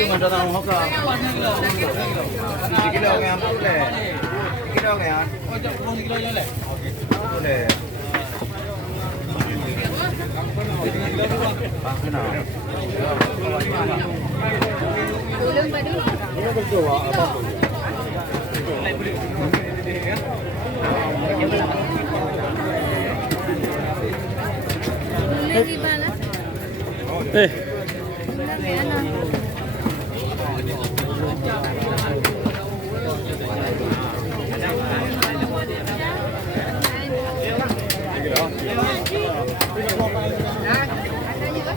Yung ada tahu hok lah. Kilo kaya boleh. Kilo kaya. Oh, 10 kilo je lah. Boleh. Kenapa? Belum tadi. Ini betul apa? Boleh di mana? Ada juga.